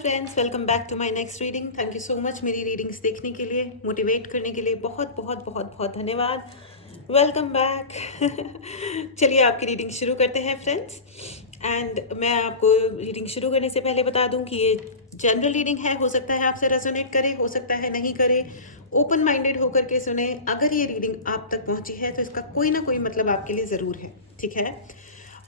Friends, welcome back to my next reading. Thank you so much मेरी readings देखने के लिए, मोटिवेट करने के लिए बहुत बहुत बहुत बहुत धन्यवाद। Welcome back. चलिए आपकी रीडिंग शुरू करते हैं फ्रेंड्स। एंड मैं आपको रीडिंग शुरू करने से पहले बता दूं कि ये जनरल रीडिंग है। हो सकता है आपसे रेजोनेट करे, हो सकता है नहीं करे। ओपन माइंडेड होकर के सुने। अगर ये रीडिंग आप तक पहुंची है तो इसका कोई ना कोई मतलब आपके लिए ज़रूर है, ठीक है।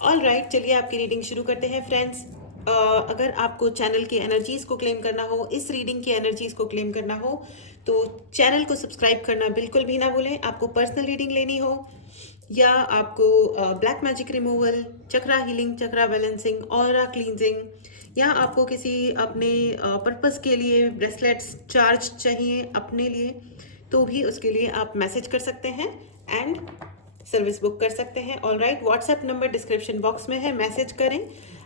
ऑल राइट, चलिए आपकी रीडिंग शुरू करते हैं फ्रेंड्स। अगर आपको चैनल की एनर्जीज़ को क्लेम करना हो, इस रीडिंग की एनर्जीज़ को क्लेम करना हो, तो चैनल को सब्सक्राइब करना बिल्कुल भी ना भूलें। आपको पर्सनल रीडिंग लेनी हो या आपको ब्लैक मैजिक रिमूवल, चक्रा हीलिंग, चक्रा बैलेंसिंग, ऑरा क्लींजिंग, या आपको किसी अपने पर्पस के लिए ब्रेसलेट्स चार्ज चाहिए अपने लिए, तो भी उसके लिए आप मैसेज कर सकते हैं एंड सर्विस बुक कर सकते हैं। All right, WhatsApp number description box में है, मैसेज करें।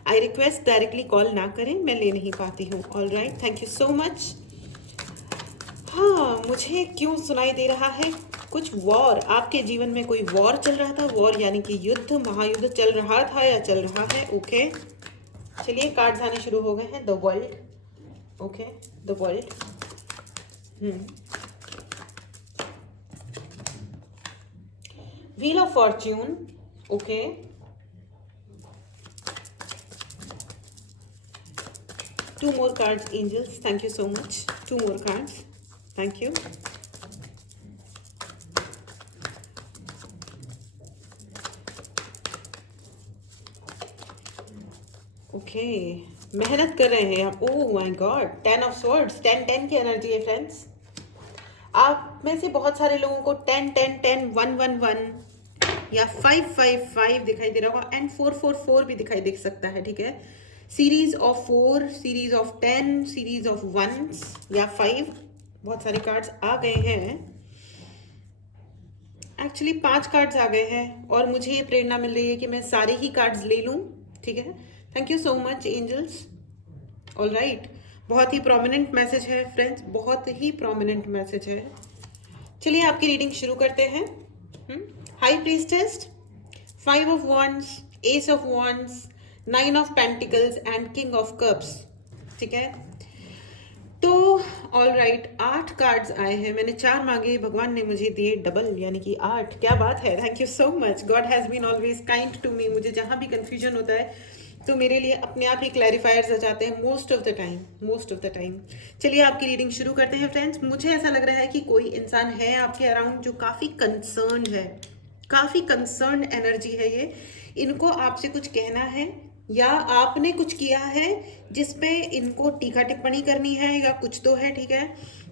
आई रिक्वेस्ट डायरेक्टली कॉल ना करें, मैं ले नहीं पाती हूँ। All right, thank you so much. हाँ, मुझे क्यों सुनाई दे रहा है कुछ वॉर। आपके जीवन में कोई वॉर चल रहा था। वॉर यानी कि युद्ध, महायुद्ध चल रहा था या चल रहा है। ओके, चलिए कार्ड्स आने शुरू हो गए हैं। The world, okay, the world. Wheel of Fortune, okay. Two more cards, angels. Thank you so much. Two more cards. Thank you. Okay, मेहनत कर रहे हैं आप। Oh my God, 10 of swords, 10 की एनर्जी है फ्रेंड्स। आप में से बहुत सारे लोगों को 10 1 1 1 या 5 5 5 दिखाई दे रहा होगा, एंड 4 4 4 भी दिखाई दे सकता है, ठीक है। Series of 4, series of 10, series of 1 या 5, बहुत सारे कार्ड्स आ गए हैं। एक्चुअली 5 कार्ड्स आ गए हैं और मुझे ये प्रेरणा मिल रही है कि मैं सारे ही कार्ड्स ले लूँ, ठीक है। Thank you so much angels. All right, बहुत ही प्रोमिनेंट मैसेज है फ्रेंड्स, बहुत ही प्रोमिनेंट मैसेज है। चलिए आपकी रीडिंग शुरू करते हैं। High priestess, 5 of wands, S of wands, 9 of pentacles and king of cups, ठीक है। तो ऑल राइट, 8 कार्ड्स आए हैं। मैंने 4 मांगे, भगवान ने मुझे दिए डबल, यानी कि 8। क्या बात है, thank you so much. God has been always kind to me. मुझे जहाँ भी कन्फ्यूजन होता है तो मेरे लिए अपने आप ही क्लैरिफायर्स आ जाते हैं, most of the time, most of the time. चलिए आपकी रीडिंग शुरू करते हैं फ्रेंड्स। मुझे ऐसा लग रहा है कि कोई इंसान है आपके अराउंड जो काफ़ी कंसर्न है, काफ़ी कंसर्न एनर्जी है ये। इनको आपसे कुछ कहना है या आपने कुछ किया है जिसपे इनको टीका टिप्पणी करनी है या कुछ तो है, ठीक है।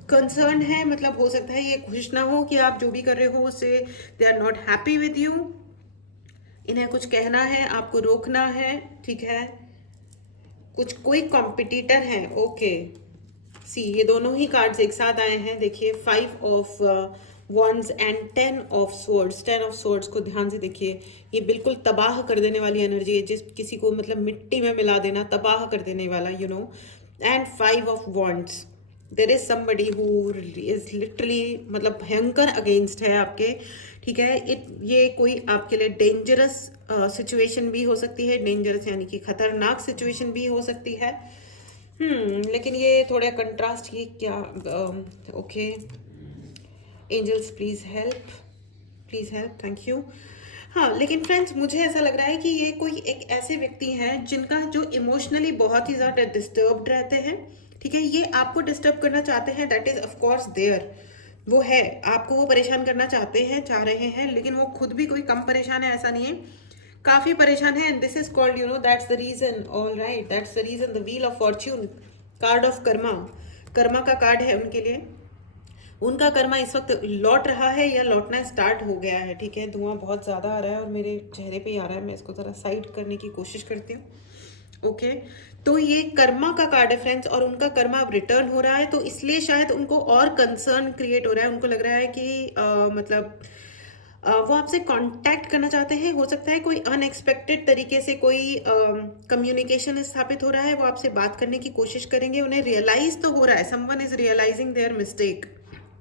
कंसर्न है, मतलब हो सकता है ये खुश ना हो कि आप जो भी कर रहे हो उससे, they are not happy with you. इन्हें कुछ कहना है, आपको रोकना है, ठीक है। कुछ कोई कॉम्पिटिटर है, ओके। सी, ये दोनों ही कार्ड्स एक साथ आए हैं, देखिए। 5 of wands and 10 of swords। 10 of swords को ध्यान से देखिए, ये बिल्कुल तबाह कर देने वाली एनर्जी है, जिस किसी को मतलब मिट्टी में मिला देना, तबाह कर देने वाला, you know. And 5 of wands, there is somebody who is literally मतलब भयंकर अगेंस्ट है आपके, ठीक है। ये कोई आपके लिए डेंजरस सिचुएशन भी हो सकती है। डेंजरस यानी कि खतरनाक सिचुएशन भी हो सकती है। लेकिन ये थोड़ा कंट्रास्ट, ये क्या, okay. Angels please help, please help, thank you. हाँ, लेकिन फ्रेंड्स मुझे ऐसा लग रहा है कि ये कोई एक ऐसे व्यक्ति हैं जिनका जो इमोशनली बहुत ही ज़्यादा डिस्टर्ब्ड रहते हैं, ठीक है। ये आपको डिस्टर्ब करना चाहते हैं, that is of course there, वो है, आपको वो परेशान करना चाहते हैं, चाह रहे हैं, लेकिन वो खुद भी कोई कम परेशान है ऐसा नहीं है, काफ़ी परेशान है। And this is called, you know, that's the reason. All right, that's the reason, the wheel of fortune, card of karma. Karma का कार्ड है उनके लिए। उनका कर्मा इस वक्त लौट रहा है या लौटना स्टार्ट हो गया है, ठीक है। धुआं बहुत ज़्यादा आ रहा है और मेरे चेहरे पे ही आ रहा है, मैं इसको ज़रा साइड करने की कोशिश करती हूँ, ओके। तो ये कर्मा का कार्ड है फ्रेंड्स, और उनका कर्मा अब रिटर्न हो रहा है, तो इसलिए शायद उनको और कंसर्न क्रिएट हो रहा है। उनको लग रहा है कि मतलब वो आपसे कांटेक्ट करना चाहते हैं। हो सकता है कोई अनएक्सपेक्टेड तरीके से कोई कम्युनिकेशन स्थापित हो रहा है, वो आपसे बात करने की कोशिश करेंगे। उन्हें रियलाइज तो हो रहा है, someone is realising their mistake,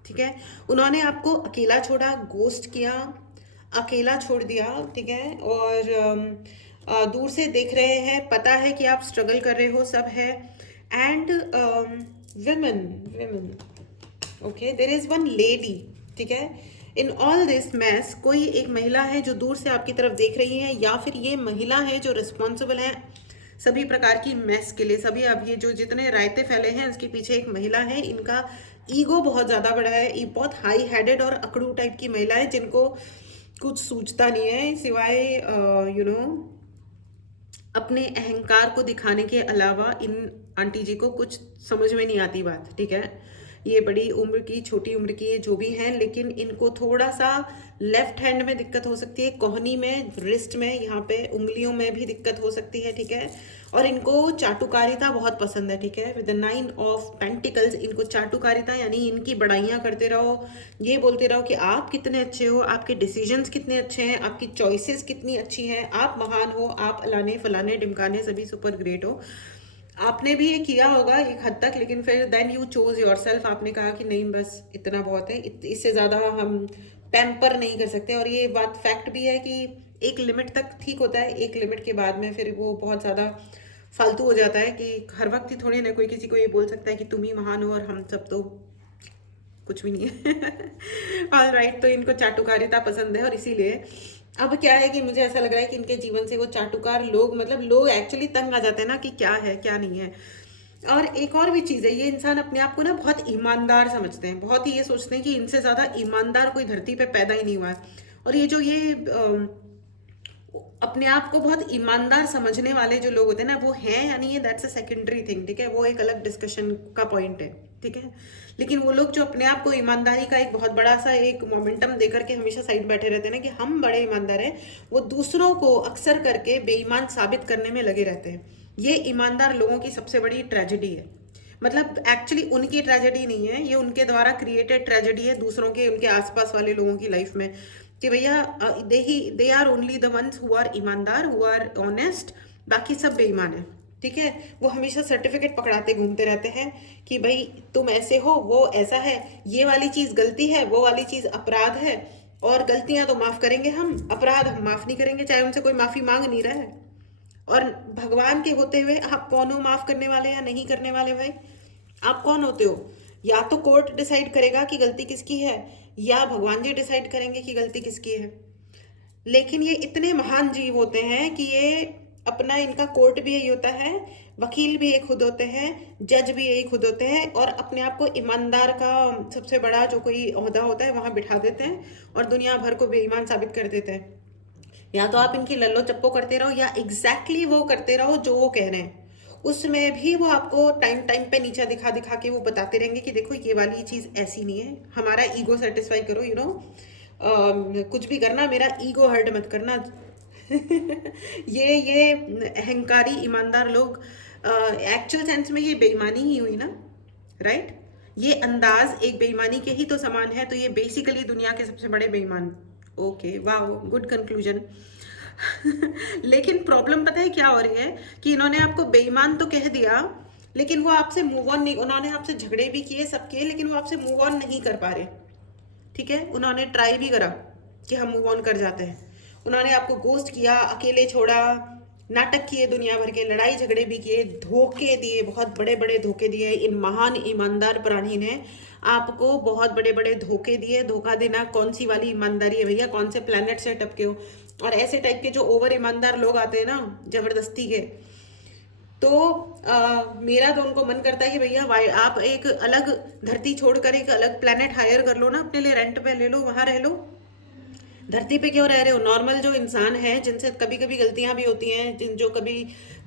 ठीक है। उन्होंने आपको अकेला छोड़ा, गोस्ट किया, अकेला छोड़ दिया, ठीक है। और दूर से देख रहे हैं, पता है कि आप स्ट्रगल कर रहे हो, सब है। And women women okay, there is one lady, ठीक है। इन ऑल दिस मैस कोई एक महिला है जो दूर से आपकी तरफ देख रही है, या फिर ये महिला है जो रिस्पॉन्सिबल है सभी प्रकार की मैस के लिए। सभी अब ये जो जितने रायते फैले हैं उसके पीछे एक महिला है। इनका ईगो बहुत ज़्यादा बड़ा है, ये बहुत हाई हेडेड और अकड़ू टाइप की महिला है जिनको कुछ सूझता नहीं है सिवाय यू नो अपने अहंकार को दिखाने के अलावा। इन आंटी जी को कुछ समझ में नहीं आती बात, ठीक है। ये बड़ी उम्र की, छोटी उम्र की, जो भी हैं, लेकिन इनको थोड़ा सा लेफ्ट हैंड में दिक्कत हो सकती है, कोहनी में, रिस्ट में, यहाँ पे उंगलियों में भी दिक्कत हो सकती है, ठीक है। और इनको चाटुकारिता बहुत पसंद है, ठीक है। विद द 9 ऑफ पेंटिकल्स इनको चाटुकारिता यानी इनकी बड़ाइयाँ करते रहो, ये बोलते रहो कि आप कितने अच्छे हो, आपके डिसीजंस कितने अच्छे हैं, आपकी चॉइसेस कितनी अच्छी हैं, आप महान हो, आप अलाने फलाने ढिमकाने सभी सुपर ग्रेट हो। आपने भी ये किया होगा एक हद तक, लेकिन फिर then you chose yourself. आपने कहा कि नहीं बस इतना बहुत है, इससे ज़्यादा हम पैम्पर नहीं कर सकते। और ये बात फैक्ट भी है कि एक लिमिट तक ठीक होता है, एक लिमिट के बाद में फिर वो बहुत ज़्यादा फालतू हो जाता है कि हर वक्त ही थोड़ी ना कोई किसी को ये बोल सकता है कि तुम ही महान हो और हम सब तो कुछ भी नहीं है। ऑल राइट, तो इनको चाटुकारिता पसंद है और इसीलिए अब क्या है कि मुझे ऐसा लग रहा है कि इनके जीवन से वो चाटुकार लोग, मतलब लोग एक्चुअली तंग आ जाते हैं ना कि क्या है क्या नहीं है। और एक और भी चीज़ है, ये इंसान अपने आप को ना बहुत ईमानदार समझते हैं, बहुत ही ये सोचते हैं कि इनसे ज़्यादा ईमानदार कोई धरती पे पैदा ही नहीं हुआ है। और ये जो ये अपने आप को बहुत ईमानदार समझने वाले जो लोग होते हैं ना, वो हैं या नहीं है, दैट्स अ सेकेंडरी थिंग, ठीक है। वो एक अलग डिस्कशन का पॉइंट है, ठीक है। लेकिन वो लोग जो अपने आप को ईमानदारी का एक बहुत बड़ा सा एक मोमेंटम देकर के हमेशा साइड बैठे रहते हैं ना कि हम बड़े ईमानदार हैं, वो दूसरों को अक्सर करके बेईमान साबित करने में लगे रहते हैं। ये ईमानदार लोगों की सबसे बड़ी ट्रेजेडी है। मतलब एक्चुअली उनकी ट्रेजेडी नहीं है, ये उनके द्वारा क्रिएटेड ट्रेजेडी है दूसरों के, उनके आसपास वाले लोगों की लाइफ में, कि भैया they are only the ones who are ईमानदार, हु आर ऑनेस्ट, बाकी सब बेईमान है, ठीक है। वो हमेशा सर्टिफिकेट पकड़ाते घूमते रहते हैं कि भाई तुम ऐसे हो, वो ऐसा है, ये वाली चीज़ गलती है, वो वाली चीज़ अपराध है, और गलतियां तो माफ़ करेंगे हम, अपराध हम माफ़ नहीं करेंगे, चाहे उनसे कोई माफ़ी मांग नहीं रहा है। और भगवान के होते हुए आप कौन हो माफ़ करने वाले या नहीं करने वाले? भाई आप कौन होते हो? या तो कोर्ट डिसाइड करेगा कि गलती किसकी है, या भगवान जी डिसाइड करेंगे कि गलती किसकी है। लेकिन ये इतने महान जीव होते हैं कि ये अपना, इनका कोर्ट भी यही होता है, वकील भी एक खुद होते हैं, जज भी यही खुद होते हैं, और अपने आप को ईमानदार का सबसे बड़ा जो कोई ओहदा होता है वहाँ बिठा देते हैं और दुनिया भर को बेईमान साबित कर देते हैं। या तो आप इनकी लल्लो चप्पो करते रहो, या एग्जैक्टली वो करते रहो जो वो कह रहे हैं। उसमें भी वो आपको टाइम टाइम पे नीचा दिखा दिखा के वो बताते रहेंगे कि देखो ये वाली चीज़ ऐसी नहीं है, हमारा ईगो सेटिस्फाई करो, कुछ भी करना, मेरा ईगो हर्ट मत करना। ये अहंकारी ईमानदार लोग, एक्चुअल सेंस में ये बेईमानी ही हुई ना, राइट। ये अंदाज एक बेईमानी के ही तो समान है, तो ये बेसिकली दुनिया के सबसे बड़े बेईमान। ओके, वाह, गुड कंक्लूजन। लेकिन प्रॉब्लम पता है क्या हो रही है कि इन्होंने आपको बेईमान तो कह दिया, लेकिन वो आपसे मूव ऑन नहीं, उन्होंने आपसे झगड़े भी किए सबके, लेकिन वो आपसे मूव ऑन नहीं कर पा रहे, ठीक है। उन्होंने ट्राई भी करा कि हम मूव ऑन कर जाते हैं, उन्होंने आपको गोस्ट किया, अकेले छोड़ा, नाटक किए दुनिया भर के, लड़ाई झगड़े भी किए, धोखे दिए, बहुत बड़े बड़े धोखे दिए। इन महान ईमानदार प्राणी ने आपको बहुत बड़े बड़े धोखे दिए। धोखा देना कौन सी वाली ईमानदारी है भैया, कौन से प्लेनेट से टपके हो? और ऐसे टाइप के जो ओवर ईमानदार लोग आते हैं ना जबरदस्ती के, तो मेरा तो उनको मन करता है कि भैया आप एक अलग धरती छोड़कर एक अलग प्लेनेट हायर कर लो ना, अपने लिए रेंट पे ले लो, वहां रह लो। धरती पे क्यों रह रहे हो? नॉर्मल जो इंसान है, जिनसे कभी कभी गलतियां भी होती हैं, जिन जो कभी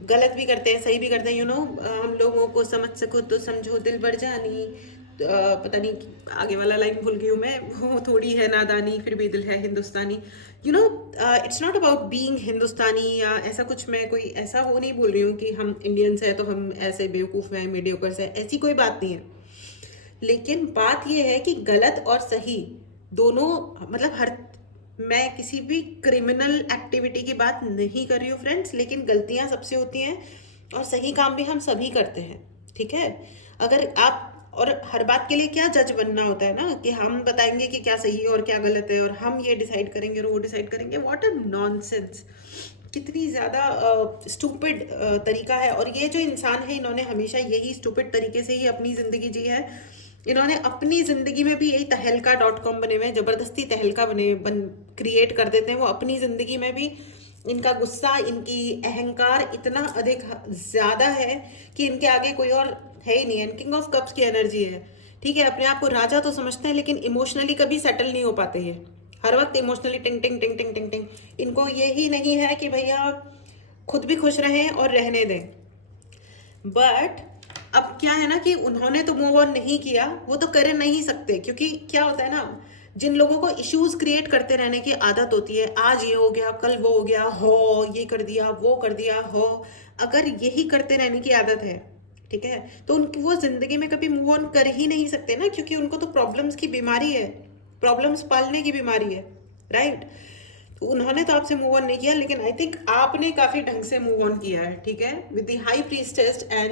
गलत भी करते हैं, सही भी करते हैं, हम लोगों को समझ सको तो समझो दिल भर जानी, पता नहीं आगे वाला लाइन भूल गई हूँ मैं, वो थोड़ी है नादानी फिर भी दिल है हिंदुस्तानी। इट्स नॉट अबाउट बीइंग हिंदुस्तानी या ऐसा कुछ, मैं कोई ऐसा वो नहीं बोल रही हूँ कि हम इंडियंस हैं तो हम ऐसे बेवकूफ़ हैं, मीडियोकर्स हैं, ऐसी कोई बात नहीं है। लेकिन बात यह है कि गलत और सही दोनों, मतलब मैं किसी भी क्रिमिनल एक्टिविटी की बात नहीं कर रही हूँ फ्रेंड्स, लेकिन गलतियाँ सबसे होती हैं और सही काम भी हम सभी करते हैं, ठीक है। अगर आप, और हर बात के लिए क्या जज बनना होता है ना कि हम बताएंगे कि क्या सही है और क्या गलत है, और हम ये डिसाइड करेंगे और वो डिसाइड करेंगे, व्हाट अ नॉनसेंस। कितनी ज़्यादा स्टूपिड तरीका है। और ये जो इंसान है, इन्होंने हमेशा यही स्टूपिड तरीके से ही अपनी ज़िंदगी जी है। इन्होंने अपनी ज़िंदगी में भी यही तहलका.com बने हुए हैं, ज़बरदस्ती तहलका क्रिएट कर देते हैं वो अपनी ज़िंदगी में भी। इनका गुस्सा, इनकी अहंकार इतना अधिक ज़्यादा है कि इनके आगे कोई और है ही नहीं है। किंग ऑफ कप्स की एनर्जी है, ठीक है। अपने आप को राजा तो समझते हैं, लेकिन इमोशनली कभी सेटल नहीं हो पाते हैं। हर वक्त इमोशनली टिंग टिंग टिंग टिंग टिंग टिंग। इनको यही नहीं है कि भैया खुद भी खुश रहें और रहने दें। बट अब क्या है ना कि उन्होंने तो मूव ऑन नहीं किया, वो तो कर नहीं सकते। क्योंकि क्या होता है ना, जिन लोगों को इश्यूज क्रिएट करते रहने की आदत होती है, आज ये हो गया, कल वो हो गया, हो ये कर दिया, वो कर दिया, हो, अगर यही करते रहने की आदत है, ठीक है, तो उनकी वो जिंदगी में कभी मूव ऑन कर ही नहीं सकते ना। क्योंकि उनको तो प्रॉब्लम्स की बीमारी है, प्रॉब्लम्स पालने की बीमारी है, राइट। तो उन्होंने तो आपसे मूव ऑन नहीं किया, लेकिन आई थिंक आपने काफी ढंग से मूव ऑन किया है, ठीक है। With the high priestess and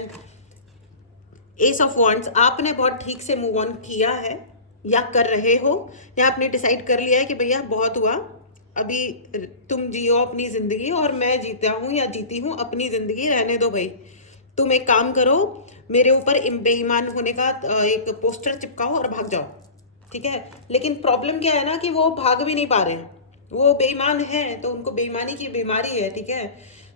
ace of wands, आपने बहुत ठीक से मूव ऑन किया है, या कर रहे हो, या आपने डिसाइड कर लिया है कि भैया बहुत हुआ, अभी तुम जियो अपनी जिंदगी और मैं जीता हूँ या जीती हूँ अपनी जिंदगी, रहने दो भाई। तुम एक काम करो, मेरे ऊपर बेईमान होने का एक पोस्टर चिपकाओ और भाग जाओ, ठीक है। लेकिन प्रॉब्लम क्या है ना कि वो भाग भी नहीं पा रहे हैं, वो बेईमान है, तो उनको बेईमानी की बीमारी है, ठीक है।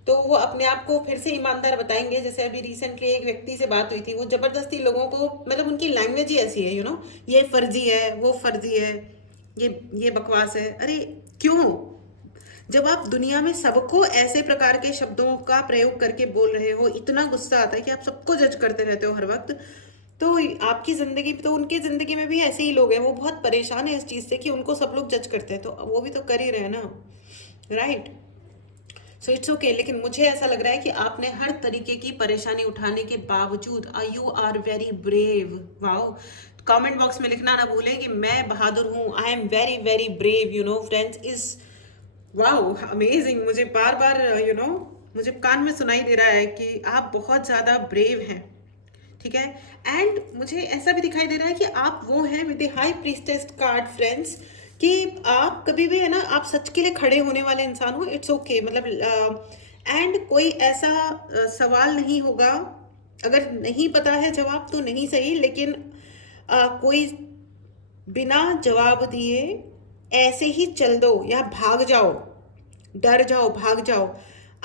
तो वो अपने आप को फिर से ईमानदार बताएंगे। जैसे अभी रिसेंटली एक व्यक्ति से बात हुई थी, वो जबरदस्ती लोगों को, मतलब उनकी लैंग्वेज ही ऐसी है, यू नो, ये फर्जी है, वो फर्जी है, ये बकवास है। अरे क्यों? जब आप दुनिया में सबको ऐसे प्रकार के शब्दों का प्रयोग करके बोल रहे हो, इतना गुस्सा आता है कि आप सबको जज करते रहते हो हर वक्त, तो आपकी जिंदगी, तो उनकी जिंदगी में भी ऐसे ही लोग हैं, वो बहुत परेशान है इस चीज से कि उनको सब लोग जज करते हैं, तो वो भी तो कर ही रहे हैं ना, राइट। So it's okay. लेकिन मुझे ऐसा लग रहा है कि आपने हर तरीके की परेशानी उठाने के बावजूद you are very brave. Wow. Comment box में लिखना ना भूलें कि मैं बहादुर हूँ, I am very very brave, you know friends. Is wow amazing. मुझे बार बार यू नो मुझे कान में सुनाई दे रहा है कि आप बहुत ज़्यादा ब्रेव हैं, ठीक है। एंड मुझे ऐसा भी दिखाई दे रहा है कि आप वो हैं with the high priestess card friends, कि आप कभी भी है ना, आप सच के लिए खड़े होने वाले इंसान हो। इट्स ओके, मतलब एंड कोई ऐसा सवाल नहीं होगा, अगर नहीं पता है जवाब तो नहीं सही, लेकिन कोई बिना जवाब दिए ऐसे ही चल दो या भाग जाओ, डर जाओ, भाग जाओ,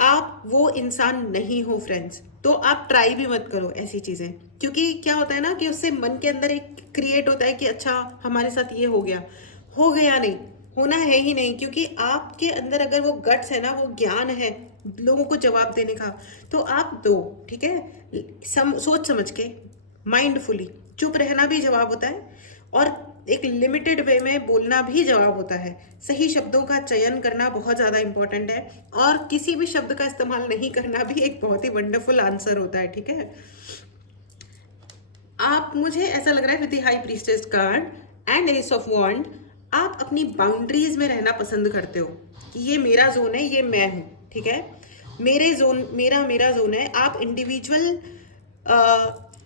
आप वो इंसान नहीं हो फ्रेंड्स। तो आप ट्राई भी मत करो ऐसी चीजें, क्योंकि क्या होता है ना कि उससे मन के अंदर एक क्रिएट होता है कि अच्छा हमारे साथ ये हो गया नहीं, होना है ही नहीं। क्योंकि आपके अंदर अगर वो गट्स है ना, वो ज्ञान है लोगों को जवाब देने का, तो आप दो, ठीक है। सोच समझ के, माइंडफुली। चुप रहना भी जवाब होता है, और एक लिमिटेड वे में बोलना भी जवाब होता है। सही शब्दों का चयन करना बहुत ज़्यादा इंपॉर्टेंट है, और किसी भी शब्द का इस्तेमाल नहीं करना भी एक बहुत ही वंडरफुल आंसर होता है, ठीक है। आप, मुझे ऐसा लग रहा है with the high priestess card and ace of wands, आप अपनी बाउंड्रीज में रहना पसंद करते हो कि ये मेरा जोन है, ये मैं हूँ, ठीक है। मेरे जोन, मेरा जोन है। आप इंडिविजुअल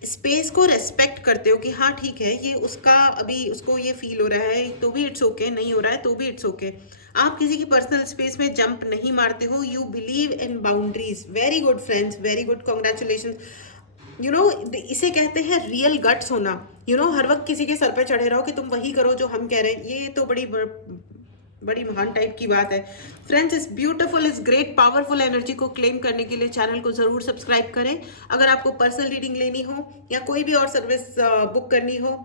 स्पेस को रेस्पेक्ट करते हो कि हाँ ठीक है, ये उसका, अभी उसको ये फील हो रहा है तो भी इट्स ओके, नहीं हो रहा है तो भी इट्स ओके। आप किसी की पर्सनल स्पेस में जंप नहीं मारते हो। You believe in boundaries. Very good friends, very good, congratulation. You know, इसे कहते हैं रियल गट्स होना। यू नो, हर वक्त किसी के सर पे चढ़े रहो कि तुम वही करो जो हम कह रहे हैं, ये तो बड़ी महान टाइप की बात है फ्रेंड्स। इस ब्यूटीफुल, इस ग्रेट पावरफुल एनर्जी को क्लेम करने के लिए चैनल को जरूर सब्सक्राइब करें। अगर आपको पर्सनल रीडिंग लेनी हो या कोई भी और सर्विस बुक करनी हो,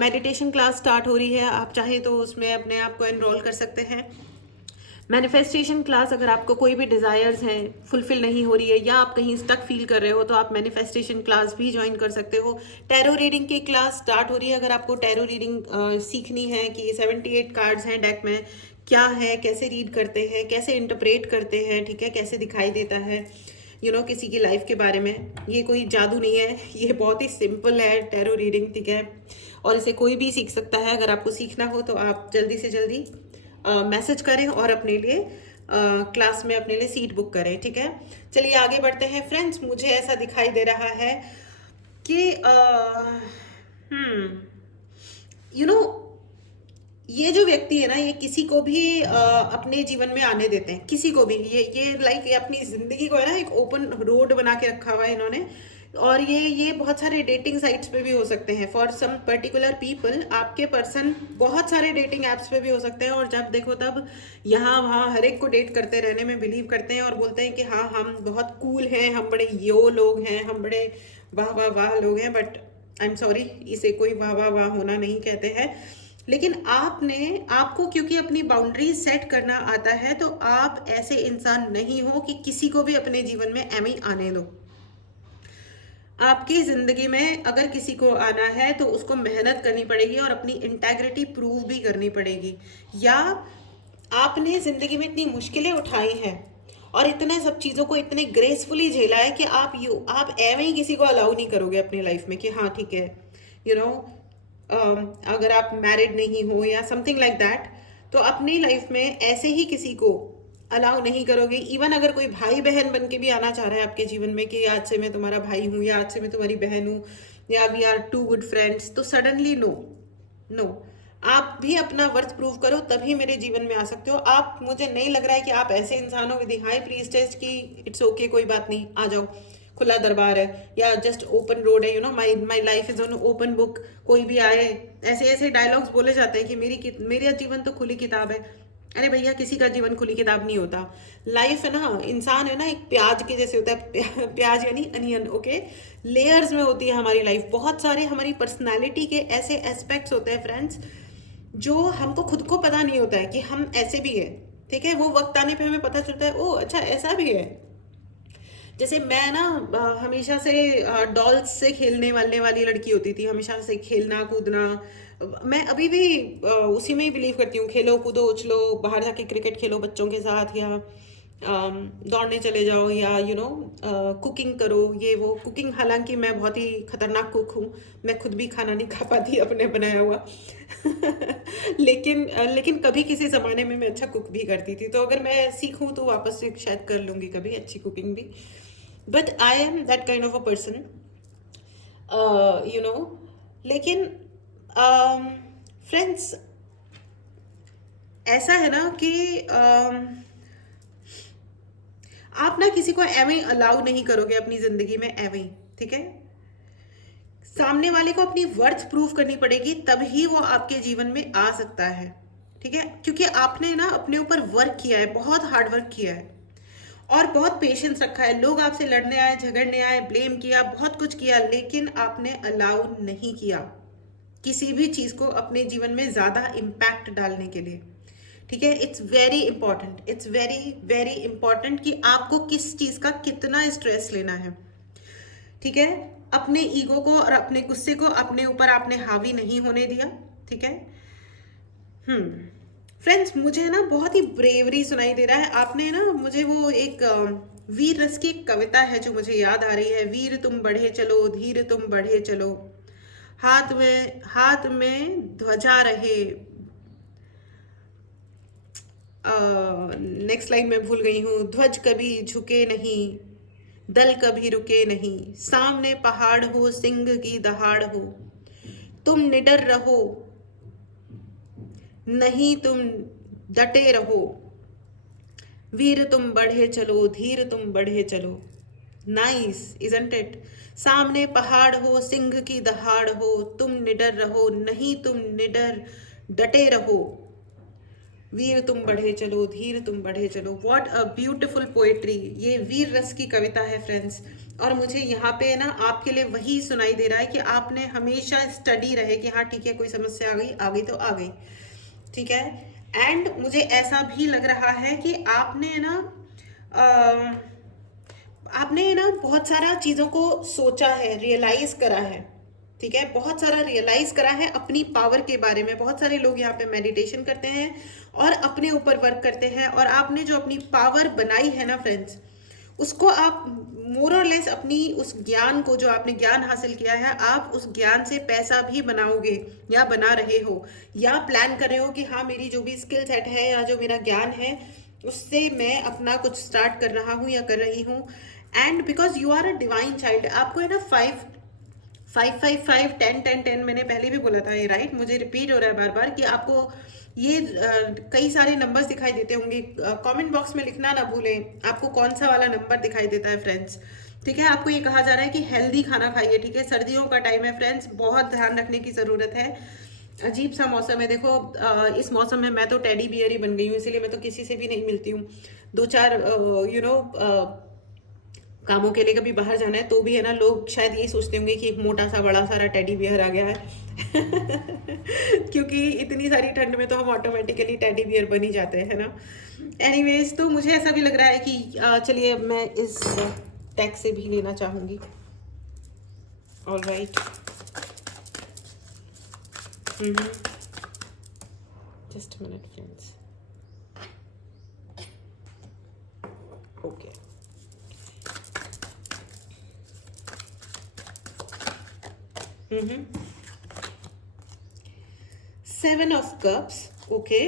मेडिटेशन क्लास स्टार्ट हो रही है, आप चाहें तो उसमें अपने आप को एनरोल कर सकते हैं। मैनिफेस्टेशन क्लास, अगर आपको कोई भी डिज़ायर्स हैं, फुलफिल नहीं हो रही है, या आप कहीं स्टक फील कर रहे हो, तो आप मैनिफेस्टेशन क्लास भी ज्वाइन कर सकते हो। टैरो रीडिंग की क्लास स्टार्ट हो रही है। अगर आपको टैरो रीडिंग सीखनी है कि 78 कार्ड्स हैं डेक में, क्या है, कैसे रीड करते हैं, कैसे इंटरप्रेट करते हैं, ठीक है, कैसे दिखाई देता है यू नो किसी की लाइफ के बारे में, ये कोई जादू नहीं है, ये बहुत ही सिंपल है टैरो रीडिंग, ठीक है। और इसे कोई भी सीख सकता है। अगर आपको सीखना हो तो आप जल्दी से जल्दी मैसेज करें और अपने लिए क्लास में अपने लिए सीट बुक करें, ठीक है। चलिए आगे बढ़ते हैं फ्रेंड्स। मुझे ऐसा दिखाई दे रहा है कि यू नो ये जो व्यक्ति है ना, ये किसी को भी अपने जीवन में आने देते हैं, किसी को भी। ये लाइक ये अपनी जिंदगी को है ना एक ओपन रोड बना के रखा हुआ है इन्होंने। और ये बहुत सारे डेटिंग साइट्स पे भी हो सकते हैं फॉर सम पर्टिकुलर पीपल। आपके पर्सन बहुत सारे डेटिंग एप्स पे भी हो सकते हैं, और जब देखो तब यहाँ वहाँ हर एक को डेट करते रहने में बिलीव करते हैं, और बोलते हैं कि हाँ हम बहुत कूल हैं, हम बड़े यो लोग हैं, हम बड़े वाह वाह वाह लोग हैं। बट आई एम सॉरी, इसे कोई वाह वाह वाह होना नहीं कहते हैं। लेकिन आपको क्योंकि अपनी बाउंड्रीज सेट करना आता है, तो आप ऐसे इंसान नहीं हो कि किसी को भी अपने जीवन में एम ही आने दो। आपकी जिंदगी में अगर किसी को आना है तो उसको मेहनत करनी पड़ेगी और अपनी इंटेग्रिटी प्रूव भी करनी पड़ेगी। या आपने जिंदगी में इतनी मुश्किलें उठाई हैं और इतने सब चीज़ों को इतने ग्रेसफुली झेला है कि आप एवं ही किसी को अलाउ नहीं करोगे अपनी लाइफ में कि हाँ ठीक है, यू नो अगर आप मैरिड नहीं हो या समथिंग लाइक दैट, तो अपनी लाइफ में ऐसे ही किसी को अलाउ नहीं करोगे। इवन अगर कोई भाई बहन बन के भी आना चाह रहा है आपके जीवन में कि आज से मैं तुम्हारा भाई हूँ या आज से मैं तुम्हारी बहन हूँ या we are two good friends, तो सडनली नो नो। आप भी अपना वर्थ प्रूव करो, तभी मेरे जीवन में आ सकते हो आप। मुझे नहीं लग रहा है कि आप ऐसे इंसान हो विद हाई प्रीस्टेज की इट्स ओके कोई बात नहीं, आ जाओ, खुला दरबार है या जस्ट ओपन रोड है, you know my life is on open book, कोई भी आए। ऐसे ऐसे डायलॉग्स बोले जाते हैं कि मेरा जीवन तो खुली किताब है। अरे भैया, किसी का जीवन खुली किताब नहीं होता। लाइफ है ना, इंसान है ना, एक प्याज के जैसे होता है। प्याज यानी अनियन, ओके। लेयर्स में होती है हमारी लाइफ। बहुत सारे हमारी पर्सनालिटी के ऐसे एस्पेक्ट्स होते हैं फ्रेंड्स, जो हमको खुद को पता नहीं होता है कि हम ऐसे भी हैं। ठीक है, वो वक्त आने पे हमें पता चलता है, ओ अच्छा ऐसा भी है। जैसे मैं ना हमेशा से डॉल्स से खेलने वाली लड़की होती थी, हमेशा से खेलना कूदना। मैं अभी भी उसी में ही बिलीव करती हूँ, खेलो कूदो उछलो, बाहर जाके क्रिकेट खेलो बच्चों के साथ, या दौड़ने चले जाओ, या यू नो कुकिंग करो, ये वो। कुकिंग, हालांकि मैं बहुत ही खतरनाक कुक हूँ, मैं खुद भी खाना नहीं खा पाती अपने बनाया हुआ। लेकिन कभी किसी ज़माने में मैं अच्छा कुक भी करती थी, तो अगर मैं सीखूँ तो वापस से शायद कर लूँगी कभी अच्छी कुकिंग भी। But I am that kind of a person, you know. लेकिन फ्रेंड्स ऐसा है ना कि आप ना किसी को एवं अलाउ नहीं करोगे अपनी जिंदगी में, एवं। ठीक है, सामने वाले को अपनी वर्थ प्रूव करनी पड़ेगी, तभी वो आपके जीवन में आ सकता है। ठीक है, क्योंकि आपने ना अपने ऊपर वर्क किया है, बहुत हार्ड वर्क किया है और बहुत पेशेंस रखा है। लोग आपसे लड़ने आए, झगड़ने आए, ब्लेम किया, बहुत कुछ किया, लेकिन आपने अलाउ नहीं किया किसी भी चीज़ को अपने जीवन में ज़्यादा इम्पैक्ट डालने के लिए। ठीक है, it's very important, it's very very important कि आपको किस चीज़ का कितना स्ट्रेस लेना है। ठीक है, अपने ईगो को और अपने गुस्से को अपने ऊपर आपने हावी नहीं होने दिया। ठीक है, फ्रेंड्स मुझे ना बहुत ही ब्रेवरी सुनाई दे रहा है। आपने ना मुझे वो एक वीर रस की एक कविता है जो मुझे याद आ रही है। वीर तुम बढ़े चलो, धीर तुम बढ़े चलो, हाथ में ध्वजा रहे। नेक्स्ट लाइन मैं भूल गई हूँ। ध्वज कभी झुके नहीं, दल कभी रुके नहीं, सामने पहाड़ हो, सिंह की दहाड़ हो, तुम निडर रहो नहीं, तुम डटे रहो, वीर तुम बढ़े चलो, धीर तुम बढ़े चलो। Nice, isn't it? सामने पहाड़ हो, सिंह की दहाड़ हो, तुम निडर रहो नहीं, तुम निडर डटे रहो, वीर तुम बढ़े चलो, धीर तुम बढ़े चलो। What a beautiful poetry. ये वीर रस की कविता है फ्रेंड्स, और मुझे यहाँ पे ना आपके लिए वही सुनाई दे रहा है कि आपने हमेशा स्टडी रहे कि हाँ ठीक है, कोई समस्या आ गई तो आ गई। ठीक है, एंड मुझे ऐसा भी लग रहा है कि आपने ना बहुत सारा चीज़ों को सोचा है, रियलाइज करा है। ठीक है, बहुत सारा रियलाइज करा है अपनी पावर के बारे में। बहुत सारे लोग यहाँ पे मेडिटेशन करते हैं और अपने ऊपर वर्क करते हैं, और आपने जो अपनी पावर बनाई है ना फ्रेंड्स, उसको आप मोर और लेस अपनी उस ज्ञान को, जो आपने ज्ञान हासिल किया है, आप उस ज्ञान से पैसा भी बनाओगे, या बना रहे हो, या प्लान कर रहे हो कि हाँ मेरी जो भी स्किल सेट है या जो मेरा ज्ञान है उससे मैं अपना कुछ स्टार्ट कर रहा हूँ या कर रही हूँ। And because you are a divine child, आपको है ना 555 10 10 10 मैंने पहले भी बोला था ये, राइट? मुझे रिपीट हो रहा है बार बार कि आपको ये कई सारे नंबर्स दिखाई देते होंगे। कमेंट बॉक्स में लिखना ना भूलें आपको कौन सा वाला नंबर दिखाई देता है फ्रेंड्स। ठीक है, आपको ये कहा जा रहा है कि हेल्दी खाना खाइए। ठीक है, सर्दियों का टाइम है फ्रेंड्स, बहुत ध्यान रखने की ज़रूरत है। अजीब सा मौसम है, देखो इस मौसम में मैं तो टेडी बियर ही बन गई हूँ, इसीलिए मैं तो किसी से भी नहीं मिलती हूँ। दो चार कामों के लिए कभी बाहर जाना है तो भी है ना, लोग शायद यही सोचते होंगे कि एक मोटा सा बड़ा सारा टेडी बियर आ गया है क्योंकि इतनी सारी ठंड में तो हम ऑटोमेटिकली टेडी बियर बन ही जाते हैं ना। एनीवेज, तो मुझे ऐसा भी लग रहा है कि चलिए मैं इस टैग से भी लेना चाहूँगी। All right, just minute friends. Okay, seven of cups. Okay,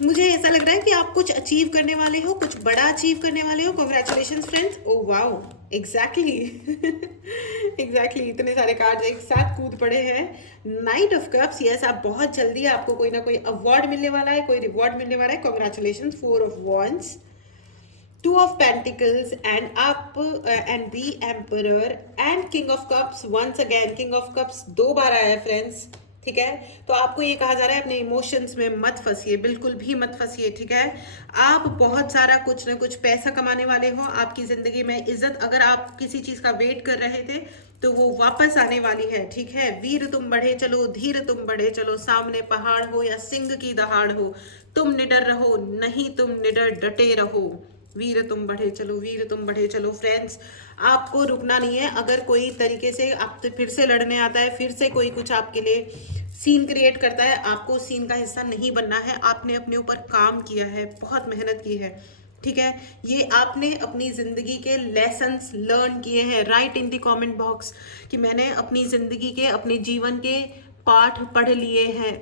मुझे ऐसा लग रहा है कि आप कुछ अचीव करने वाले हो, कुछ बड़ा अचीव करने वाले हो। Congratulation friends. Oh wow, exactly exactly, इतने सारे कार्ड्स एक साथ कूद पड़े हैं। नाइट ऑफ कप्स, यस, आप बहुत जल्दी आपको कोई ना कोई अवार्ड मिलने वाला है, कोई रिवॉर्ड मिलने वाला है। Congratulation. Four of wands, two of pentacles and up and the emperor and king of cups once again. King of cups दो बार आया है फ्रेंड्स। ठीक है, तो आपको ये कहा जा रहा है अपने इमोशंस में मत फंसिए, बिल्कुल भी मत फंसिए। ठीक है, आप बहुत सारा कुछ ना कुछ पैसा कमाने वाले हो। आपकी जिंदगी में इज्जत, अगर आप किसी चीज का वेट कर रहे थे तो वो वापस आने वाली है। ठीक है, वीर तुम बढ़े चलो, धीर तुम बढ़े चलो, सामने पहाड़ हो या सिंह की दहाड़ हो, तुम निडर रहो, नहीं तुम निडर डटे रहो। वीर तुम बढ़े चलो, वीर तुम बढ़े चलो। फ्रेंड्स, आपको रुकना नहीं है। अगर कोई तरीके से आप फिर से लड़ने आता है, फिर से कोई कुछ आपके लिए सीन क्रिएट करता है, आपको सीन का हिस्सा नहीं बनना है। आपने अपने ऊपर काम किया है, बहुत मेहनत की है। ठीक है, ये आपने अपनी जिंदगी के लेसन्स लर्न किए हैं। Right in the comment box कि मैंने अपनी जिंदगी के, अपने जीवन के पाठ पढ़ लिए हैं।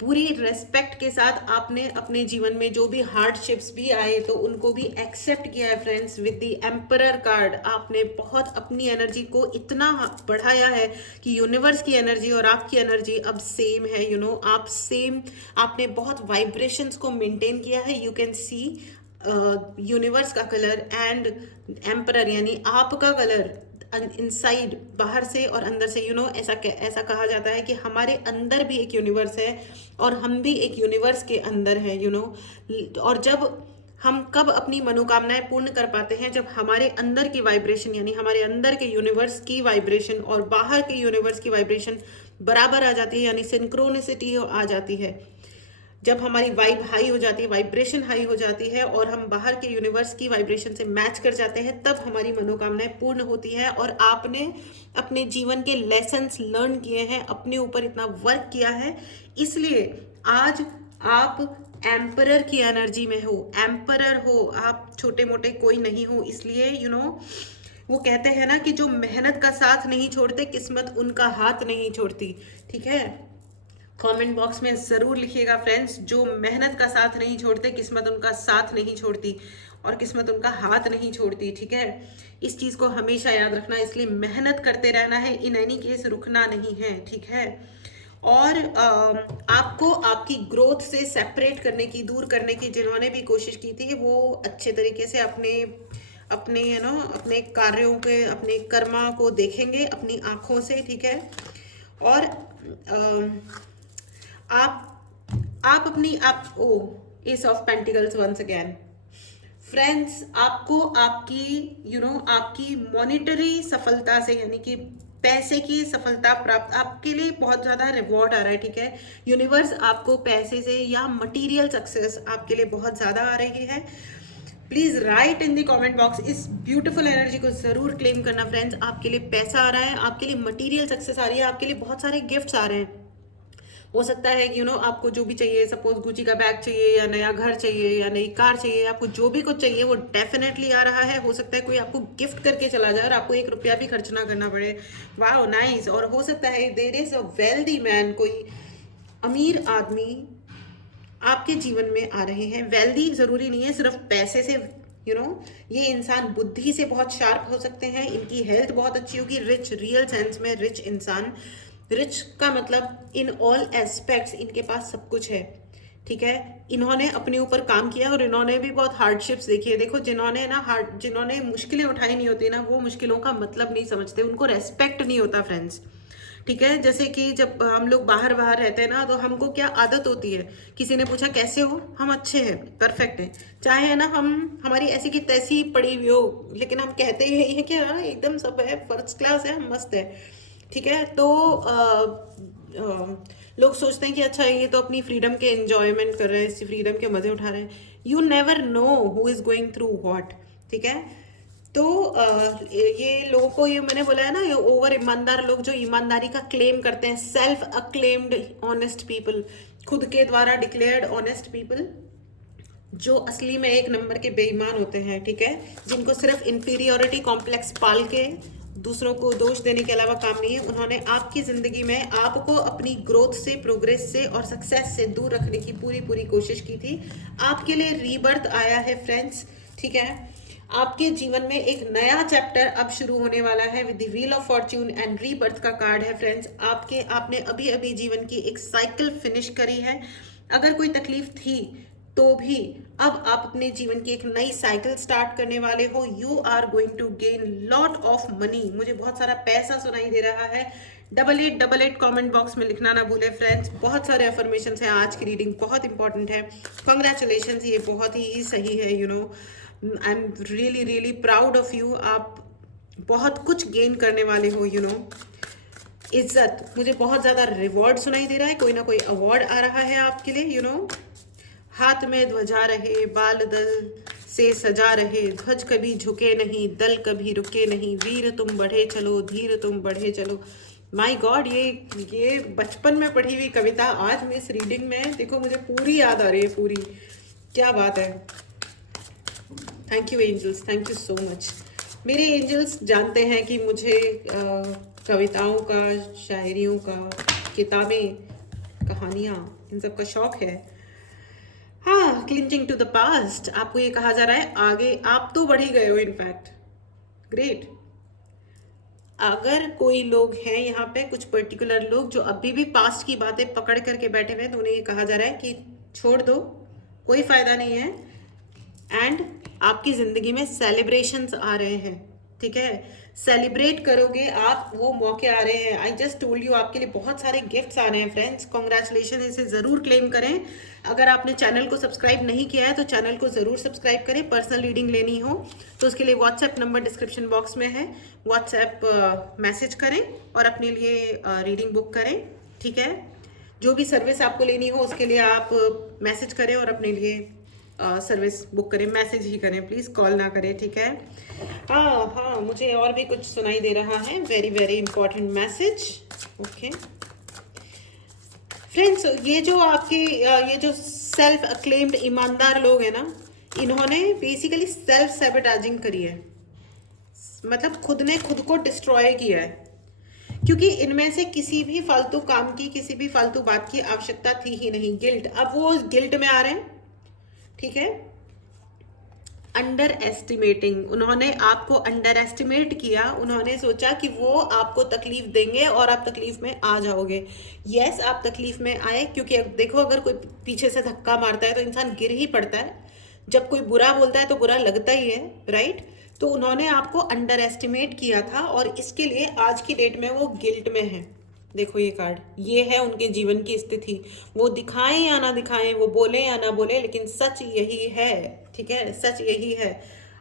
पूरी रेस्पेक्ट के साथ आपने अपने जीवन में जो भी हार्डशिप्स भी आए तो उनको भी एक्सेप्ट किया है friends. With the emperor card आपने बहुत अपनी एनर्जी को इतना बढ़ाया है कि यूनिवर्स की एनर्जी और आपकी एनर्जी अब सेम है। आप सेम, आपने बहुत वाइब्रेशंस को मेंटेन किया है। यू कैन सी यूनिवर्स का कलर एंड एम्परर यानी आपका कलर इनसाइड, बाहर से और अंदर से। ऐसा कहा जाता है कि हमारे अंदर भी एक यूनिवर्स है और हम भी एक यूनिवर्स के अंदर हैं। और जब हम कब अपनी मनोकामनाएं पूर्ण कर पाते हैं, जब हमारे अंदर की वाइब्रेशन यानी हमारे अंदर के यूनिवर्स की वाइब्रेशन और बाहर के यूनिवर्स की वाइब्रेशन बराबर आ जाती है, यानी सिंक्रोनिसिटी आ जाती है। जब हमारी वाइब हाई हो जाती है, वाइब्रेशन हाई हो जाती है और हम बाहर के यूनिवर्स की वाइब्रेशन से मैच कर जाते हैं, तब हमारी मनोकामनाएं पूर्ण होती है। और आपने अपने जीवन के लेसन्स लर्न किए हैं, अपने ऊपर इतना वर्क किया है, इसलिए आज आप एम्परर की एनर्जी में हो, एम्परर हो आप, छोटे मोटे कोई नहीं हो। इसलिए वो कहते हैं ना कि जो मेहनत का साथ नहीं छोड़ते, किस्मत उनका हाथ नहीं छोड़ती। ठीक है, कमेंट बॉक्स में ज़रूर लिखिएगा फ्रेंड्स, जो मेहनत का साथ नहीं छोड़ते, किस्मत उनका साथ नहीं छोड़ती और किस्मत उनका हाथ नहीं छोड़ती। ठीक है, इस चीज़ को हमेशा याद रखना। इसलिए मेहनत करते रहना है, इन एनी केस रुकना नहीं है। ठीक है, और आपको आपकी ग्रोथ से सेपरेट करने की, दूर करने की जिन्होंने भी कोशिश की थी, वो अच्छे तरीके से अपने अपने अपने कार्यों के, अपने कर्मा को देखेंगे अपनी आँखों से। ठीक है, और आप अपनी आप uh ace of pentacles once again. Friends, आपको आपकी आपकी मॉनिटरी सफलता से, यानी कि पैसे की सफलता प्राप्त, आपके लिए बहुत ज़्यादा रिवॉर्ड आ रहा है। ठीक है, यूनिवर्स आपको पैसे से या मटेरियल सक्सेस आपके लिए बहुत ज़्यादा आ रही है। Please write in the comment box, इस ब्यूटीफुल एनर्जी को ज़रूर क्लेम करना फ्रेंड्स। आपके लिए पैसा आ रहा है, आपके लिए मटेरियल सक्सेस आ रही है, आपके लिए बहुत सारे गिफ्ट्स आ रहे हैं। हो सकता है कि आपको जो भी चाहिए, सपोज गुची का बैग चाहिए या नया घर चाहिए या नई कार चाहिए, आपको जो भी कुछ चाहिए वो डेफिनेटली आ रहा है। हो सकता है कोई आपको गिफ्ट करके चला जाए और आपको 1 रुपया भी खर्च ना करना पड़े। वाह नाइस। और हो सकता है there is a wealthy man, कोई अमीर आदमी आपके जीवन में आ रहे हैं। वेल्दी जरूरी नहीं है सिर्फ पैसे से, ये इंसान बुद्धि से बहुत शार्प हो सकते हैं, इनकी हेल्थ बहुत अच्छी होगी। रिच, रियल सेंस में रिच इंसान, रिच का मतलब इन ऑल एस्पेक्ट्स इनके पास सब कुछ है, ठीक है। इन्होंने अपने ऊपर काम किया और इन्होंने भी बहुत हार्डशिप्स देखी है। देखो जिन्होंने मुश्किलें उठाई नहीं होती ना, वो मुश्किलों का मतलब नहीं समझते, उनको रेस्पेक्ट नहीं होता फ्रेंड्स, ठीक है। जैसे कि जब हम लोग बाहर रहते हैं ना, तो हमको क्या आदत होती है, किसी ने पूछा कैसे हो, हम अच्छे हैं, परफेक्ट है, चाहे है ना हम हमारी ऐसी की तैसी पड़ी हुई हो, लेकिन हम कहते ही यही है कि हाँ एकदम सब है, फर्स्ट क्लास है, हम मस्त है, ठीक है। तो लोग सोचते हैं कि अच्छा ये तो अपनी फ्रीडम के एंजॉयमेंट कर रहे हैं, इसी फ्रीडम के मजे उठा रहे हैं। You never know who is going through what, ठीक है। तो ये लोगों को, ये मैंने बोला है ना, ये ओवर ईमानदार लोग जो ईमानदारी का क्लेम करते हैं, सेल्फ अक्लेम्ड ऑनेस्ट पीपल, खुद के द्वारा डिक्लेयर्ड ऑनेस्ट पीपल, जो असली में एक नंबर के बेईमान होते हैं, ठीक है, जिनको सिर्फ इंफीरियोरिटी कॉम्प्लेक्स पाल के दूसरों को दोष देने के अलावा काम नहीं है। उन्होंने आपकी जिंदगी में आपको अपनी ग्रोथ से, प्रोग्रेस से और सक्सेस से दूर रखने की पूरी कोशिश की थी। आपके लिए रीबर्थ आया है फ्रेंड्स, ठीक है। आपके जीवन में एक नया चैप्टर अब शुरू होने वाला है with the wheel of Fortune and rebirth का कार्ड है फ्रेंड्स। आपने अभी जीवन की एक साइकिल फिनिश करी है। अगर कोई तकलीफ थी तो भी अब आप अपने जीवन की एक नई साइकिल स्टार्ट करने वाले हो। You are going to gain lot of money. मुझे बहुत सारा पैसा सुनाई दे रहा है। 8888 कमेंट बॉक्स में लिखना ना भूले फ्रेंड्स। बहुत सारे अफर्मेशन हैं, आज की रीडिंग बहुत इंपॉर्टेंट है। कॉन्ग्रेचुलेशन, ये बहुत ही सही है। आई am really proud of you. आप बहुत कुछ गेन करने वाले हो। इज्जत, मुझे बहुत ज़्यादा रिवॉर्ड सुनाई दे रहा है, कोई ना कोई अवार्ड आ रहा है आपके लिए। हाथ में ध्वजा रहे, बाल दल से सजा रहे, ध्वज कभी झुके नहीं, दल कभी रुके नहीं, वीर तुम बढ़े चलो, धीर तुम बढ़े चलो। माय गॉड, ये बचपन में पढ़ी हुई कविता आज मैं इस रीडिंग में, देखो मुझे पूरी याद आ रही है, पूरी। क्या बात है। Thank you angels, thank you so much. मेरे एंजल्स जानते हैं कि मुझे कविताओं का, शायरियों का, किताबें, कहानियाँ, इन सब का शौक है। हाँ, क्लिंचिंग टू द पास्ट, आपको ये कहा जा रहा है आगे आप तो बढ़ ही गए हो। In fact great. अगर कोई लोग हैं यहाँ पे, कुछ पर्टिकुलर लोग जो अभी भी पास्ट की बातें पकड़ करके बैठे हुए हैं, तो उन्हें ये कहा जा रहा है कि छोड़ दो, कोई फायदा नहीं है। एंड आपकी जिंदगी में सेलिब्रेशंस आ रहे हैं, ठीक है। सेलिब्रेट करोगे आप, वो मौके आ रहे हैं। आई जस्ट टोल्ड यू, आपके लिए बहुत सारे गिफ्ट्स आ रहे हैं फ्रेंड्स। कॉन्ग्रेचुलेशन, इसे ज़रूर क्लेम करें। अगर आपने चैनल को सब्सक्राइब नहीं किया है तो चैनल को ज़रूर सब्सक्राइब करें। पर्सनल रीडिंग लेनी हो तो उसके लिए व्हाट्सएप नंबर डिस्क्रिप्शन बॉक्स में है, व्हाट्सएप मैसेज करें और अपने लिए रीडिंग बुक करें, ठीक है। जो भी सर्विस आपको लेनी हो उसके लिए आप मैसेज करें और अपने लिए सर्विस बुक करें। मैसेज ही करें प्लीज़, कॉल ना करें, ठीक है। हाँ, मुझे और भी कुछ सुनाई दे रहा है। Very important message. Okay friends, ये जो आपके ये जो सेल्फ अक्लेम्ड ईमानदार लोग हैं ना, इन्होंने बेसिकली सेल्फ सैबोटेजिंग करी है। मतलब खुद ने खुद को डिस्ट्रॉय किया है, क्योंकि इनमें से किसी भी फालतू काम की, किसी भी फालतू बात की आवश्यकता थी ही नहीं। गिल्ट, अब वो गिल्ट में आ रहे हैं, ठीक है। अंडर एस्टिमेटिंग, उन्होंने आपको अंडर एस्टिमेट किया। उन्होंने सोचा कि वो आपको तकलीफ देंगे और आप तकलीफ में आ जाओगे। यस, आप तकलीफ में आए, क्योंकि देखो अगर कोई पीछे से धक्का मारता है तो इंसान गिर ही पड़ता है। जब कोई बुरा बोलता है तो बुरा लगता ही है, राइट। तो उन्होंने आपको अंडर एस्टिमेट किया था और इसके लिए आज की डेट में वो गिल्ट में है। देखो ये कार्ड, ये है उनके जीवन की स्थिति। वो दिखाएं या ना दिखाएं, वो बोले या ना बोले, लेकिन सच यही है, ठीक है। सच यही है।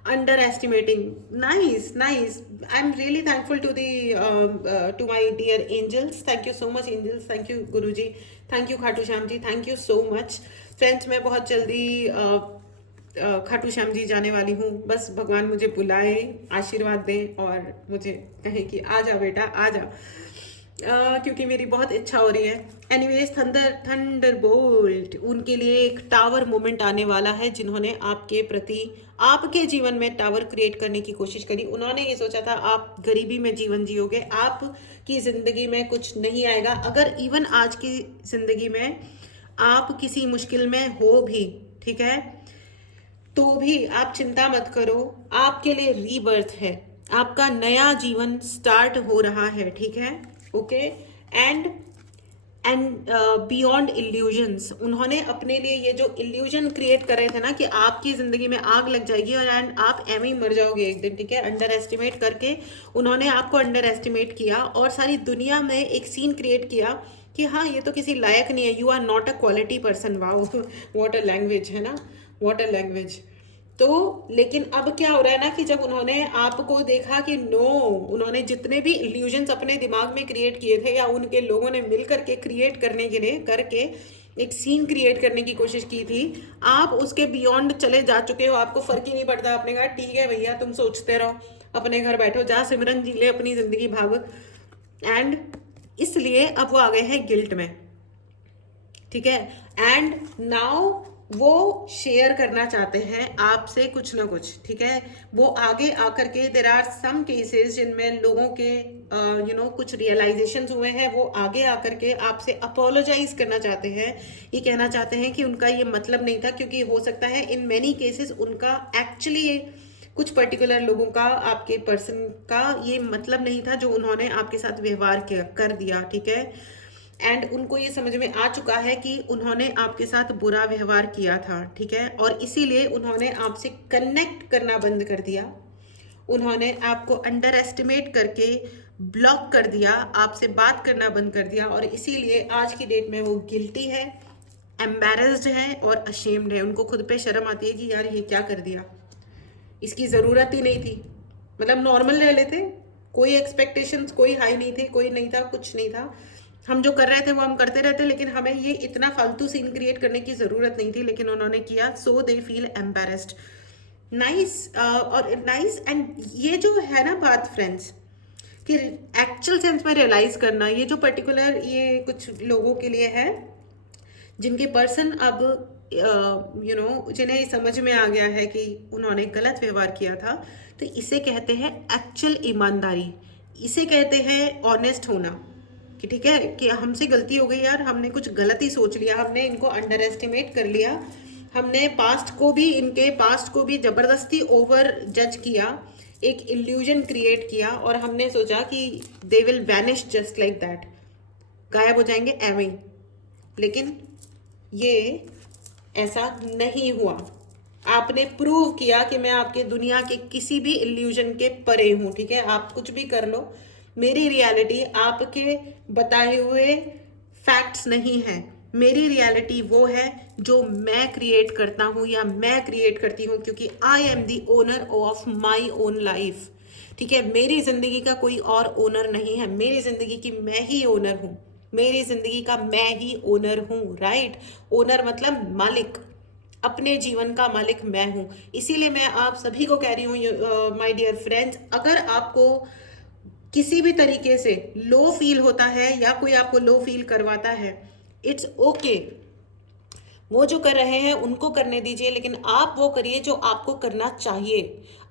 Underestimating, nice. I am really thankful to my dear angels. Thank you so much angels, thank you guru ji, thank you Khatu Shyam ji, thank you so much friends. मैं बहुत जल्दी खाटू श्याम जी जाने वाली हूँ। बस भगवान मुझे बुलाए, आशीर्वाद दें और मुझे कहे कि आ जा बेटा, आ जा, क्योंकि मेरी बहुत इच्छा हो रही है। एनीवेज, थंडरबोल्ट, उनके लिए एक टावर मोमेंट आने वाला है। जिन्होंने आपके प्रति, आपके जीवन में टावर क्रिएट करने की कोशिश करी, उन्होंने ये सोचा था आप गरीबी में जीवन जियोगे, आपकी जिंदगी में कुछ नहीं आएगा। अगर इवन आज की जिंदगी में आप किसी मुश्किल में हो भी, ठीक है, तो भी आप चिंता मत करो, आपके लिए रीबर्थ है, आपका नया जीवन स्टार्ट हो रहा है, ठीक है, ओके। एंड बियॉन्ड इल्यूजन्स, उन्होंने अपने लिए ये जो इल्यूजन क्रिएट कर रहे थे ना कि आपकी जिंदगी में आग लग जाएगी और एंड आप एम ही मर जाओगे एक दिन, ठीक है, अंडर एस्टिमेट करके उन्होंने आपको अंडर एस्टिमेट किया और सारी दुनिया में एक सीन क्रिएट किया कि हाँ ये तो किसी लायक नहीं है, you are not a quality person. Wow, what a language है ना, व्हाट अ लैंग्वेज। तो लेकिन अब क्या हो रहा है ना कि जब उन्होंने आपको देखा कि नो, उन्होंने जितने भी इल्यूजन्स अपने दिमाग में क्रिएट किए थे या उनके लोगों ने मिल करके क्रिएट करने के लिए करके एक सीन क्रिएट करने की कोशिश की थी, आप उसके बियॉन्ड चले जा चुके हो, आपको फर्क ही नहीं पड़ता। आपने कहा ठीक है भैया, तुम सोचते रहो, अपने घर बैठो, जा सिमरन जी ले अपनी जिंदगी भाग। एंड इसलिए अब वो आ गए हैं गिल्ट में, ठीक है। एंड नाउ वो शेयर करना चाहते हैं आपसे कुछ ना कुछ, ठीक है। वो आगे आकर के देर आर सम केसेस जिनमें लोगों के कुछ रियलाइजेशंस हुए हैं, वो आगे आकर के आपसे अपोलोजाइज करना चाहते हैं, ये कहना चाहते हैं कि उनका ये मतलब नहीं था, क्योंकि हो सकता है इन मैनी केसेस उनका एक्चुअली कुछ पर्टिकुलर लोगों का, आपके पर्सन का ये मतलब नहीं था जो उन्होंने आपके साथ व्यवहार कर दिया, ठीक है। एंड उनको ये समझ में आ चुका है कि उन्होंने आपके साथ बुरा व्यवहार किया था, ठीक है, और इसीलिए उन्होंने आपसे कनेक्ट करना बंद कर दिया, उन्होंने आपको अंडर एस्टिमेट करके ब्लॉक कर दिया, आपसे बात करना बंद कर दिया, और इसीलिए आज की डेट में वो गिल्टी है, एम्बैरेस्ड है और अशेम्ड है। उनको खुद पे शर्म आती है कि यार ये क्या कर दिया, इसकी ज़रूरत ही नहीं थी। मतलब नॉर्मल रह लेते, कोई एक्सपेक्टेशंस कोई हाई नहीं थे, कोई नहीं था, कुछ नहीं था, हम जो कर रहे थे वो हम करते रहते, लेकिन हमें ये इतना फालतू सीन क्रिएट करने की ज़रूरत नहीं थी, लेकिन उन्होंने किया, सो दे फील एम्बैरेस्ड। नाइस, और नाइस। एंड ये जो है ना बात फ्रेंड्स, कि एक्चुअल सेंस में रियलाइज़ करना, ये जो पर्टिकुलर ये कुछ लोगों के लिए है जिनके पर्सन अब जिन्हें समझ में आ गया है कि उन्होंने गलत व्यवहार किया था, तो इसे कहते हैं एक्चुअल ईमानदारी, इसे कहते हैं ऑनेस्ट होना, कि ठीक है कि हमसे गलती हो गई यार, हमने कुछ गलत ही सोच लिया, हमने इनको अंडर एस्टिमेट कर लिया, हमने इनके पास्ट को भी ज़बरदस्ती ओवर जज किया, एक इल्यूजन क्रिएट किया, और हमने सोचा कि they will vanish just like that, गायब हो जाएंगे एवं ही। लेकिन ये ऐसा नहीं हुआ। आपने प्रूव किया कि मैं आपके दुनिया के किसी भी इल्यूजन के परे हूं, ठीक है, आप कुछ भी कर लो, मेरी रियलिटी आपके बताए हुए फैक्ट्स नहीं है, मेरी रियलिटी वो है जो मैं क्रिएट करता हूँ या मैं क्रिएट करती हूँ, क्योंकि I am the owner of my own life, ठीक है। मेरी जिंदगी का कोई और ओनर नहीं है, मेरी जिंदगी की मैं ही ओनर हूँ, मेरी जिंदगी का मैं ही ओनर हूँ, राइट। ओनर मतलब मालिक, अपने जीवन का मालिक मैं हूँ। इसीलिए मैं आप सभी को कह रही हूँ माय डियर फ्रेंड्स, अगर आपको किसी भी तरीके से लो फील होता है या कोई आपको लो फील करवाता है, इट्स ओके, वो जो कर रहे हैं उनको करने दीजिए, लेकिन आप वो करिए जो आपको करना चाहिए।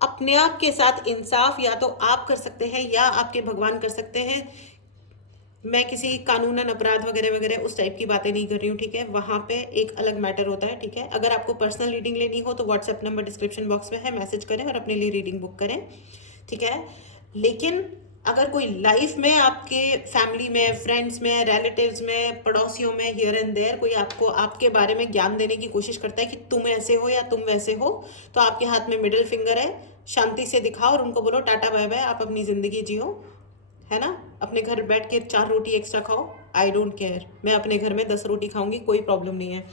अपने आप के साथ इंसाफ या तो आप कर सकते हैं या आपके भगवान कर सकते हैं। मैं किसी कानूनन अपराध वगैरह वगैरह उस टाइप की बातें नहीं कर रही हूँ, ठीक है, वहाँ पे एक अलग मैटर होता है, ठीक है। अगर आपको पर्सनल रीडिंग लेनी हो तो व्हाट्सएप नंबर डिस्क्रिप्शन बॉक्स में है, मैसेज करें और अपने लिए रीडिंग बुक करें, ठीक है। लेकिन अगर कोई लाइफ में आपके फैमिली में, फ्रेंड्स में, रिलेटिव्स में, पड़ोसियों में, हियर एंड देयर कोई आपको आपके बारे में ज्ञान देने की कोशिश करता है कि तुम ऐसे हो या तुम वैसे हो, तो आपके हाथ में मिडिल फिंगर है, शांति से दिखाओ और उनको बोलो टाटा बाय बाय, आप अपनी ज़िंदगी जियो, है ना। अपने घर बैठ के 4 रोटी एक्स्ट्रा खाओ, आई डोंट केयर, मैं अपने घर में 10 रोटी खाऊंगी, कोई प्रॉब्लम नहीं है।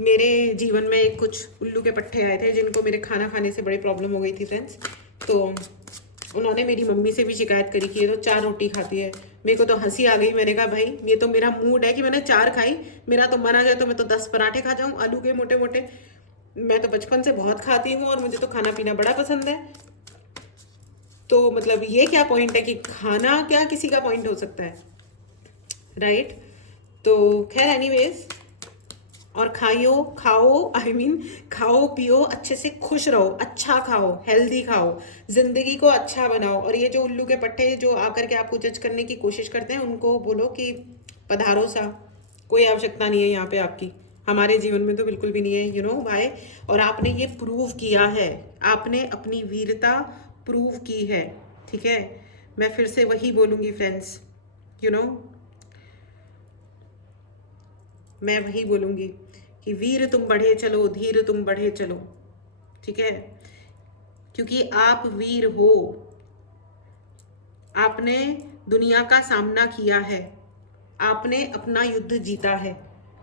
मेरे जीवन में कुछ उल्लू के पट्टे आए थे जिनको मेरे खाना खाने से बड़ी प्रॉब्लम हो गई थी फ्रेंड्स, तो उन्होंने मेरी मम्मी से भी शिकायत करी कि ये तो 4 रोटी खाती है। मेरे को तो हंसी आ गई, मैंने कहा भाई ये तो मेरा मूड है कि मैंने 4 खाई, मेरा तो मन आ जाए तो मैं तो 10 पराठे खा जाऊँ आलू के मोटे मोटे, मैं तो बचपन से बहुत खाती हूँ और मुझे तो खाना पीना बड़ा पसंद है। तो मतलब ये क्या पॉइंट है कि खाना क्या किसी का पॉइंट हो सकता है, राइट। तो खैर एनीवेज, और खाओ पियो, अच्छे से खुश रहो, अच्छा खाओ, हेल्दी खाओ, जिंदगी को अच्छा बनाओ। और ये जो उल्लू के पट्टे जो आकर के आपको जज करने की कोशिश करते हैं, उनको बोलो कि पधारो सा, कोई आवश्यकता नहीं है यहाँ पे आपकी, हमारे जीवन में तो बिल्कुल भी नहीं है, यू नो वाई। और आपने ये प्रूव किया है, आपने अपनी वीरता प्रूव की है, ठीक है। मैं फिर से वही बोलूँगी फ्रेंड्स, यू नो, मैं वही बोलूँगी कि वीर तुम बढ़े चलो, धीर तुम बढ़े चलो, ठीक है। क्योंकि आप वीर हो, आपने दुनिया का सामना किया है, आपने अपना युद्ध जीता है।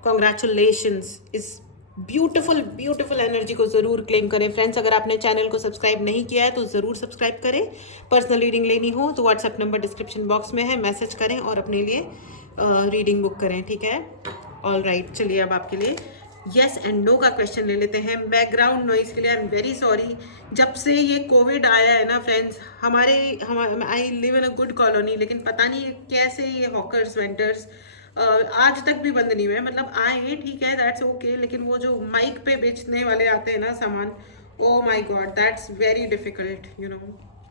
कॉन्ग्रेचुलेशंस। इस ब्यूटीफुल ब्यूटीफुल एनर्जी को ज़रूर क्लेम करें फ्रेंड्स। अगर आपने चैनल को सब्सक्राइब नहीं किया है तो ज़रूर सब्सक्राइब करें। पर्सनल रीडिंग लेनी हो तो व्हाट्सएप नंबर डिस्क्रिप्शन बॉक्स में है, मैसेज करें और अपने लिए रीडिंग बुक करें, ठीक है। ऑल राइट, चलिए अब आपके लिए यस एंड नो का क्वेश्चन ले लेते हैं। बैकग्राउंड नॉइज के लिए आई एम वेरी सॉरी। जब से ये कोविड आया है ना friends, I live in a good colony, लेकिन पता नहीं कैसे ये हॉकर्स वेंडर्स आज तक भी बंद नहीं हुए। मतलब आए ठीक है, दैट्स ओके, लेकिन वो जो माइक पे बेचने वाले आते हैं ना सामान, oh my God, that's very difficult, you know,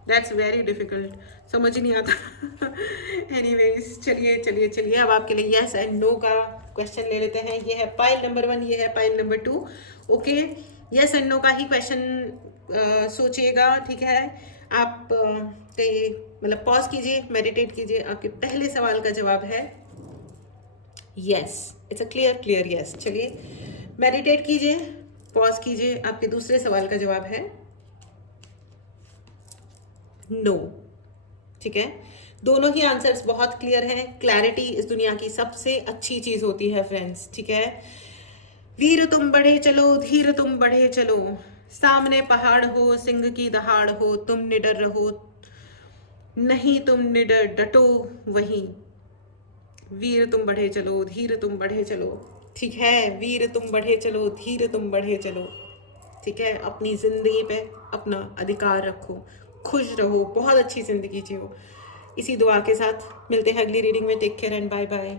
that's very difficult, समझ ही नहीं आता। एनीवेज, चलिए चलिए चलिए, अब आपके लिए यस एंड नो का क्वेश्चन ले लेते हैं। ये है पाइल नंबर 1, ये है pile number 2। Okay, yes and no का ही क्वेश्चन सोचिएगा, ठीक है। आप कहिए, मतलब पॉज कीजिए, मेडिटेट कीजिए। आपके पहले सवाल का जवाब है yes, it's a clear yes. चलिए मेडिटेट कीजिए, पॉज कीजिए। आपके दूसरे सवाल का जवाब है नो, ठीक है। दोनों ही आंसर्स बहुत क्लियर हैं। क्लैरिटी इस दुनिया की सबसे अच्छी चीज होती है फ्रेंड्स, ठीक है। वीर तुम बढ़े चलो, धीर तुम बढ़े चलो, सामने पहाड़ हो, सिंह की दहाड़ हो, तुम निडर रहो नहीं, तुम निडर डटो वहीं। वीर तुम बढ़े चलो, धीर तुम बढ़े चलो, ठीक है। वीर तुम बढ़े चलो, धीर तुम बढ़े चलो, ठीक है। अपनी जिंदगी पे अपना अधिकार रखो, खुश रहो, बहुत अच्छी जिंदगी जियो। इसी दुआ के साथ मिलते हैं अगली रीडिंग में। Take care and bye bye.